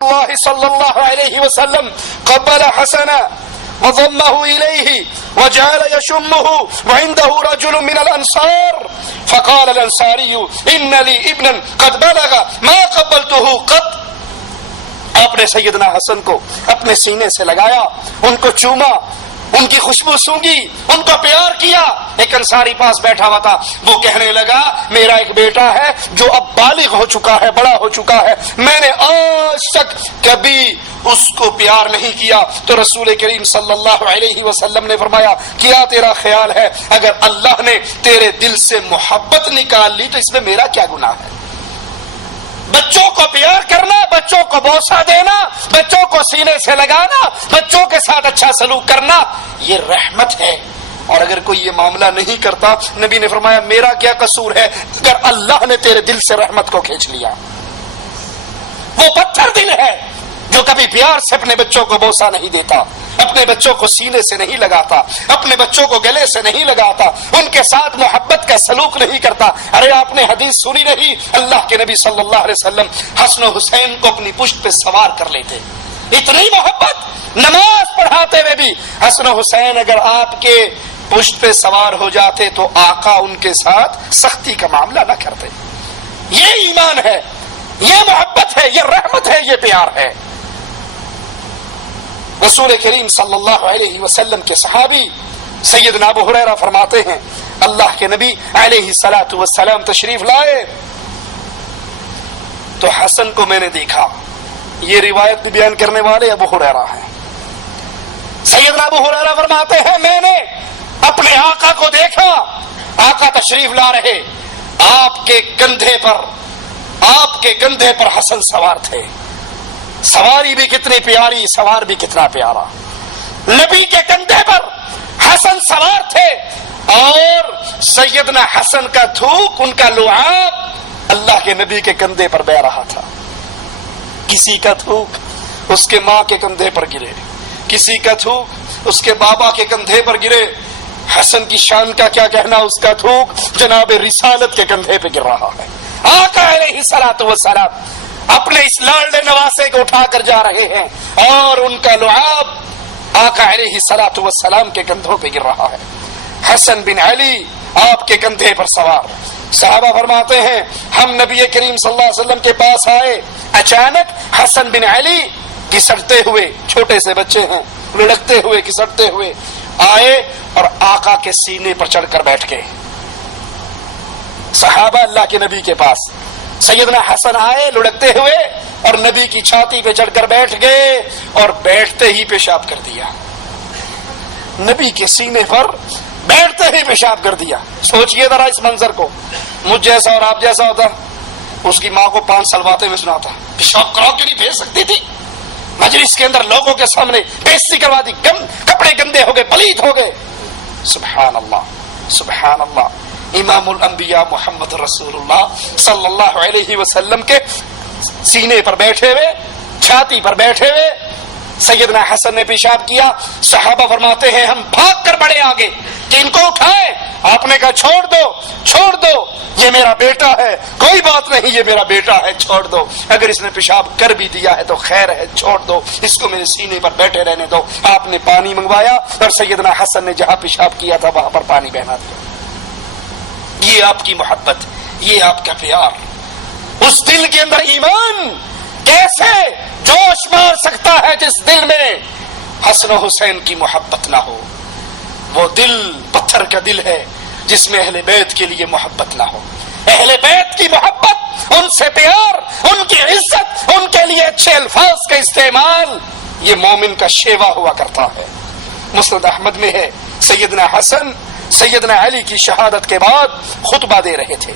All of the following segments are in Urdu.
الله صلى الله عليه وسلم قبل حسنا وضمه إليه وجعل يشمه وعنده رجل من الأنصار فقال الأنصاري إن لي ابنا قد بلغ ما قبلته قط. آپ نے سیدنا حسن کو اپنے سینے سے لگایا، ان کو چوما، ان کی خوشبو سونگی، ان کو پیار کیا. ایک انصاری پاس بیٹھا ہوا تھا، وہ کہنے لگا میرا ایک بیٹا ہے جو اب بالغ ہو چکا ہے، بڑا ہو چکا ہے، میں نے آج تک کبھی اس کو پیار نہیں کیا. تو رسول کریم صلی اللہ علیہ وسلم نے فرمایا کیا تیرا خیال ہے اگر اللہ نے تیرے دل سے محبت نکال لی تو اس میں میرا کیا گناہ ہے؟ بچوں کو پیار کرنا، بچوں کو بوسہ دینا، بچوں کو سینے سے لگانا، بچوں کے ساتھ اچھا سلوک کرنا، یہ رحمت ہے. اور اگر کوئی یہ معاملہ نہیں کرتا، نبی نے فرمایا میرا کیا قصور ہے اگر اللہ نے تیرے دل سے رحمت کو کھینچ لیا. وہ پتھر دل ہے جو کبھی پیار سے اپنے بچوں کو بوسہ نہیں دیتا، اپنے بچوں کو سینے سے نہیں لگاتا، اپنے بچوں کو گلے سے نہیں لگاتا، ان کے ساتھ محبت کا سلوک نہیں کرتا. ارے آپ نے حدیث سنی نہیں، اللہ کے نبی صلی اللہ علیہ وسلم حسن و حسین کو اپنی پشت پہ سوار کر لیتے. اتنی محبت، نماز پڑھاتے ہوئے بھی حسن و حسین اگر آپ کے پشت پہ سوار ہو جاتے تو آقا ان کے ساتھ سختی کا معاملہ نہ کرتے. یہ ایمان ہے، یہ محبت ہے، یہ رحمت ہے، یہ پیار ہے. رسول کریم صلی اللہ علیہ وسلم کے صحابی سیدنا ابو ہریرہ فرماتے ہیں اللہ کے نبی علیہ الصلوۃ والسلام تشریف لائے تو حسن کو میں نے دیکھا. یہ روایت بیان کرنے والے ابو ہریرہ ہیں. سیدنا ابو ہریرہ فرماتے ہیں میں نے اپنے آقا کو دیکھا، آقا تشریف لا رہے، آپ کے کندھے پر حسن سوار تھے. سواری بھی کتنی پیاری، سوار بھی کتنا پیارا. نبی کے کندھے پر حسن سوار تھے اور سیدنا حسن کا تھوک، ان کا لعاب اللہ کے نبی کے کندھے پر بہ رہا تھا. کسی کا تھوک اس کے ماں کے کندھے پر گرے، کسی کا تھوک اس کے بابا کے کندھے پر گرے. حسن کی شان کا کیا کہنا، اس کا تھوک جناب رسالت کے کندھے پہ گر رہا ہے. آقا علیہ الصلوۃ والسلام اپنے اس لاڈلے نواسے کو اٹھا کر جا رہے ہیں اور ان کا لعاب آقا علیہ الصلوۃ والسلام کے کندھوں پہ گر رہا ہے. حسن بن علی آپ کے کندھے پر سوار. صحابہ فرماتے ہیں ہم نبی کریم صلی اللہ علیہ وسلم کے پاس آئے، اچانک حسن بن علی گھسٹتے ہوئے، چھوٹے سے بچے ہیں، لڑکتے ہوئے گھسٹتے ہوئے آئے اور آقا کے سینے پر چڑھ کر بیٹھ گئے. صحابہ اللہ کے نبی کے پاس، سیدنا حسن آئے لڑکتے ہوئے اور نبی کی چھاتی پہ چڑھ کر بیٹھ گئے اور بیٹھتے ہی پیشاب کر دیا. نبی کے سینے پر بیٹھتے ہی پیشاب کر دیا. سوچئے ذرا اس منظر کو، مجھ جیسا اور آپ جیسا ہوتا، اس کی ماں کو 5 سال باتیں میں سناتا، پیشاب کراؤ کیوں نہیں بھیج سکتی تھی؟ مجلس کے اندر لوگوں کے سامنے بےعزتی کروا دی، کپڑے گندے ہو گئے، پلید ہو گئے. سبحان اللہ، سبحان اللہ. امام الانبیاء محمد رسول اللہ صلی اللہ علیہ وسلم کے سینے پر بیٹھے ہوئے، چھاتی پر بیٹھے ہوئے سیدنا حسن نے پیشاب کیا. صحابہ فرماتے ہیں ہم بھاگ کر بڑے آگے کہ ان کو اٹھائے. آپ نے کہا چھوڑ دو، چھوڑ دو، یہ میرا بیٹا ہے، کوئی بات نہیں، یہ میرا بیٹا ہے، چھوڑ دو. اگر اس نے پیشاب کر بھی دیا ہے تو خیر ہے، چھوڑ دو، اس کو میرے سینے پر بیٹھے رہنے دو. آپ نے پانی منگوایا اور سیدنا حسن نے جہاں پیشاب کیا تھا وہاں پر پانی بہنا دیا. یہ آپ کی محبت، یہ آپ کا پیار. اس دل کے اندر ایمان کیسے جوش مار سکتا ہے جس دل میں حسن و حسین کی محبت نہ ہو؟ وہ دل پتھر کا دل ہے جس میں اہل بیت کے لیے محبت نہ ہو. اہل بیت کی محبت، ان سے پیار، ان کی عزت، ان کے لیے اچھے الفاظ کا استعمال، یہ مومن کا شیوا ہوا کرتا ہے. مسند احمد میں ہے سیدنا حسن سیدنا علی کی شہادت کے بعد خطبہ دے رہے تھے.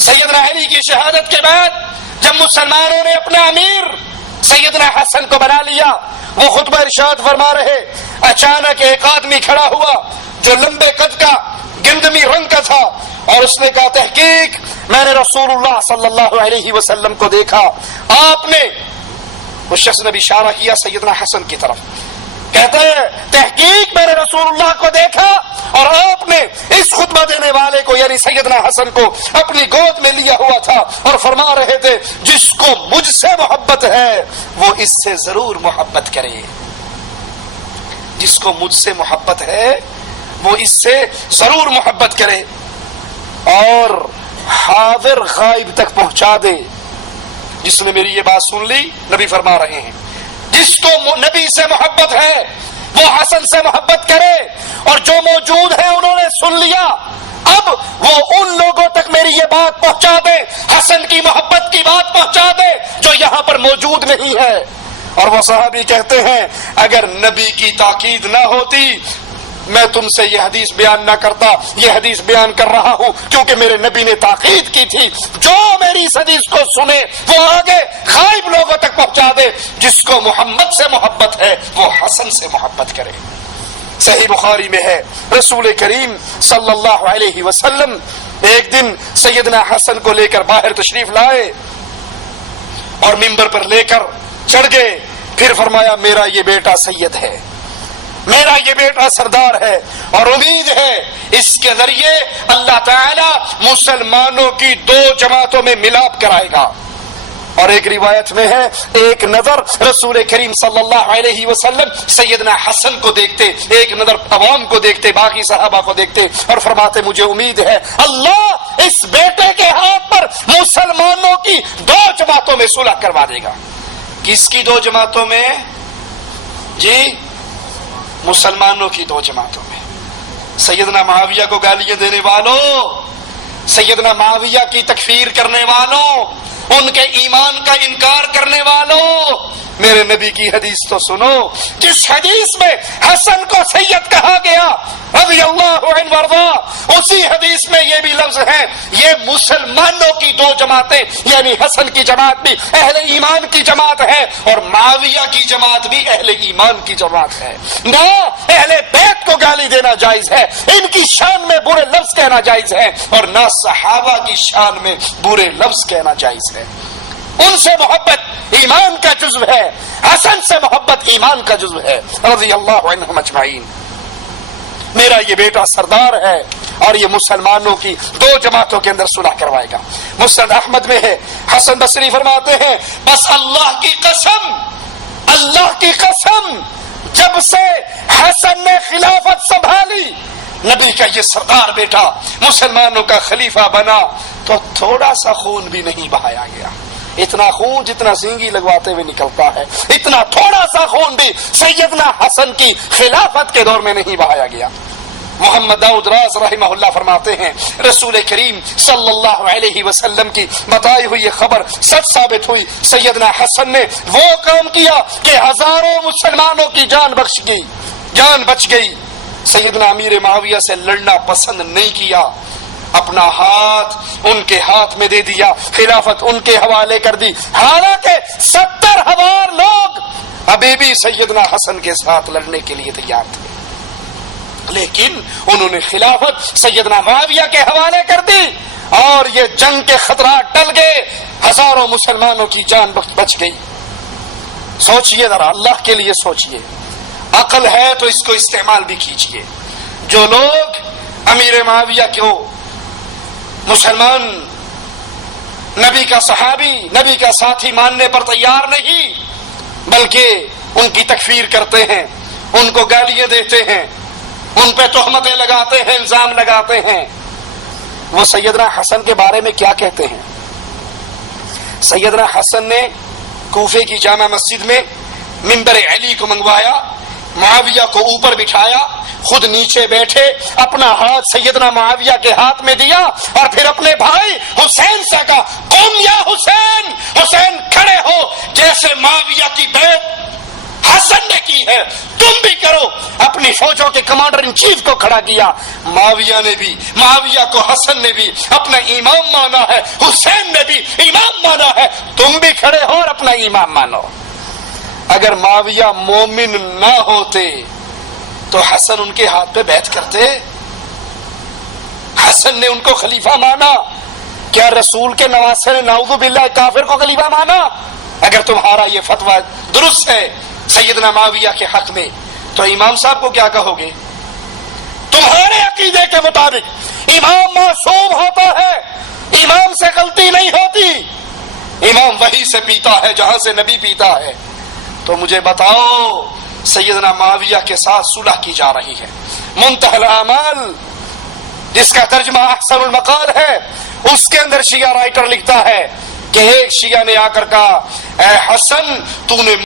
سیدنا علی کی شہادت کے بعد جب مسلمانوں نے اپنا امیر سیدنا حسن کو بنا لیا، وہ خطبہ ارشاد فرما رہے، اچانک ایک آدمی کھڑا ہوا جو لمبے قد کا، گندمی رنگ کا تھا، اور اس نے کہا تحقیق میں نے رسول اللہ صلی اللہ علیہ وسلم کو دیکھا. آپ نے، اس شخص نے بھی اشارہ کیا سیدنا حسن کی طرف، کہتے ہیں تحقیق میں نے رسول اللہ کو دیکھا اور آپ نے اس خطبہ دینے والے کو یعنی سیدنا حسن کو اپنی گود میں لیا ہوا تھا اور فرما رہے تھے جس کو مجھ سے محبت ہے وہ اس سے ضرور محبت کرے، جس کو مجھ سے محبت ہے وہ اس سے ضرور محبت کرے اور حاضر غائب تک پہنچا دے۔ جس نے میری یہ بات سن لی، نبی فرما رہے ہیں جس کو نبی سے محبت ہے وہ حسن سے محبت کرے، اور جو موجود ہیں انہوں نے سن لیا، اب وہ ان لوگوں تک میری یہ بات پہنچا دے، حسن کی محبت کی بات پہنچا دے جو یہاں پر موجود نہیں ہے۔ اور وہ صحابی کہتے ہیں اگر نبی کی تاکید نہ ہوتی میں تم سے یہ حدیث بیان نہ کرتا، یہ حدیث بیان کر رہا ہوں کیونکہ میرے نبی نے تاکید کی تھی جو میری اس حدیث کو سنے وہ آگے غائب لوگوں تک پہنچا دے، جس کو محمد سے محبت ہے وہ حسن سے محبت کرے۔ صحیح بخاری میں ہے رسول کریم صلی اللہ علیہ وسلم ایک دن سیدنا حسن کو لے کر باہر تشریف لائے اور ممبر پر لے کر چڑھ گئے، پھر فرمایا میرا یہ بیٹا سید ہے، میرا یہ بیٹا سردار ہے، اور امید ہے اس کے ذریعے اللہ تعالی مسلمانوں کی دو جماعتوں میں ملاپ کرائے گا۔ اور ایک روایت میں ہے ایک نظر رسول کریم صلی اللہ علیہ وسلم سیدنا حسن کو دیکھتے، ایک نظر عوام کو دیکھتے، باقی صحابہ کو دیکھتے اور فرماتے مجھے امید ہے اللہ اس بیٹے کے ہاتھ پر مسلمانوں کی دو جماعتوں میں صلح کروا دے گا۔ کس کی دو جماعتوں میں؟ جی مسلمانوں کی دو جماعتوں میں۔ سیدنا معاویہ کو گالیاں دینے والوں، سیدنا معاویہ کی تکفیر کرنے والوں، ان کے ایمان کا انکار کرنے والوں، میرے نبی کی حدیث تو سنو، جس حدیث میں حسن کو سید کہا گیا رضی اللہ عنہ وارضا، اسی حدیث میں یہ بھی لفظ ہے یہ مسلمانوں کی دو جماعتیں یعنی حسن کی جماعت بھی اہل ایمان کی جماعت ہے اور معاویہ کی جماعت بھی اہل ایمان کی جماعت ہے۔ نہ اہل بیت کو گالی دینا جائز ہے، ان کی شان میں برے لفظ کہنا جائز ہے، اور نہ صحابہ کی شان میں برے لفظ کہنا جائز ہے۔ ان سے محبت ایمان کا جزو ہے، حسن سے محبت ایمان کا جزو ہے رضی اللہ عنہم اجمعین۔ میرا یہ بیٹا سردار ہے اور یہ مسلمانوں کی دو جماعتوں کے اندر صلح کروائے گا۔ مسند احمد میں ہے حسن بصری فرماتے ہیں بس اللہ کی قسم، اللہ کی قسم جب سے حسن نے خلافت سنبھالی، نبی کا یہ سردار بیٹا مسلمانوں کا خلیفہ بنا، تو تھوڑا سا خون بھی نہیں بہایا گیا۔ اتنا خون جتنا سینگی لگواتے ہوئے نکلتا ہے، اتنا تھوڑا سا خون بھی سیدنا حسن کی خلافت کے دور میں نہیں بہایا گیا۔ محمد داؤد راز رحمہ اللہ فرماتے ہیں رسول کریم صلی اللہ علیہ وسلم کی بتائی ہوئی یہ خبر سچ ثابت ہوئی۔ سیدنا حسن نے وہ کام کیا کہ ہزاروں مسلمانوں کی جان بچ گئی۔ سیدنا امیر معاویہ سے لڑنا پسند نہیں کیا، اپنا ہاتھ ان کے ہاتھ میں دے دیا، خلافت ان کے حوالے کر دی، حالانکہ 70,000 لوگ ابھی بھی سیدنا حسن کے ساتھ لڑنے کے لیے تیار تھے، لیکن انہوں نے خلافت سیدنا معاویہ کے حوالے کر دی اور یہ جنگ کے خطرات ٹل گئے، ہزاروں مسلمانوں کی جان بچ گئی۔ سوچئے ذرا، اللہ کے لیے سوچئے، عقل ہے تو اس کو استعمال بھی کیجئے۔ جو لوگ امیر معاویہ کو مسلمان نبی کا صحابی، نبی کا ساتھی ماننے پر تیار نہیں، بلکہ ان کی تکفیر کرتے ہیں، ان کو گالیاں دیتے ہیں، ان پہ تہمتیں لگاتے ہیں، الزام لگاتے ہیں، وہ سیدنا حسن کے بارے میں کیا کہتے ہیں؟ سیدنا حسن نے کوفے کی جامع مسجد میں منبر علی کو منگوایا، معاویہ کو اوپر بٹھایا، خود نیچے بیٹھے، اپنا ہاتھ سیدنا معاویہ کے ہاتھ میں دیا اور پھر اپنے بھائی حسین سے کہا قم یا حسین، حسین کھڑے ہو، جیسے معاویہ کی بیعت حسن نے کی ہے تم بھی کرو۔ اپنی فوجوں کے کمانڈر ان چیف کو کھڑا کیا، معاویہ کو حسن نے بھی اپنا امام مانا ہے، حسین نے بھی امام مانا ہے، تم بھی کھڑے ہو اور اپنا امام مانو۔ اگر معاویہ مومن نہ ہوتے تو حسن ان کے ہاتھ پہ بیعت کرتے؟ حسن نے ان کو خلیفہ مانا، کیا رسول کے نواسے نے نعوذ باللہ کافر کو خلیفہ مانا؟ اگر تمہارا یہ فتویٰ درست ہے سیدنا معاویہ کے حق میں تو امام صاحب کو کیا کہو گے؟ تمہارے عقیدے کے مطابق امام معصوم ہوتا ہے، امام سے غلطی نہیں ہوتی، امام وحی سے پیتا ہے جہاں سے نبی پیتا ہے۔ تو مجھے بتاؤ، سیدنا معاویہ کے ساتھ صلح کی جا رہی ہے، منتہی الاعمال جس کا ترجمہ احسن المقال ہے، اس کے اندر شیعہ رائٹر لکھتا ہے کہ ایک شیعہ نے آ کر کہا، اے حسن تو نے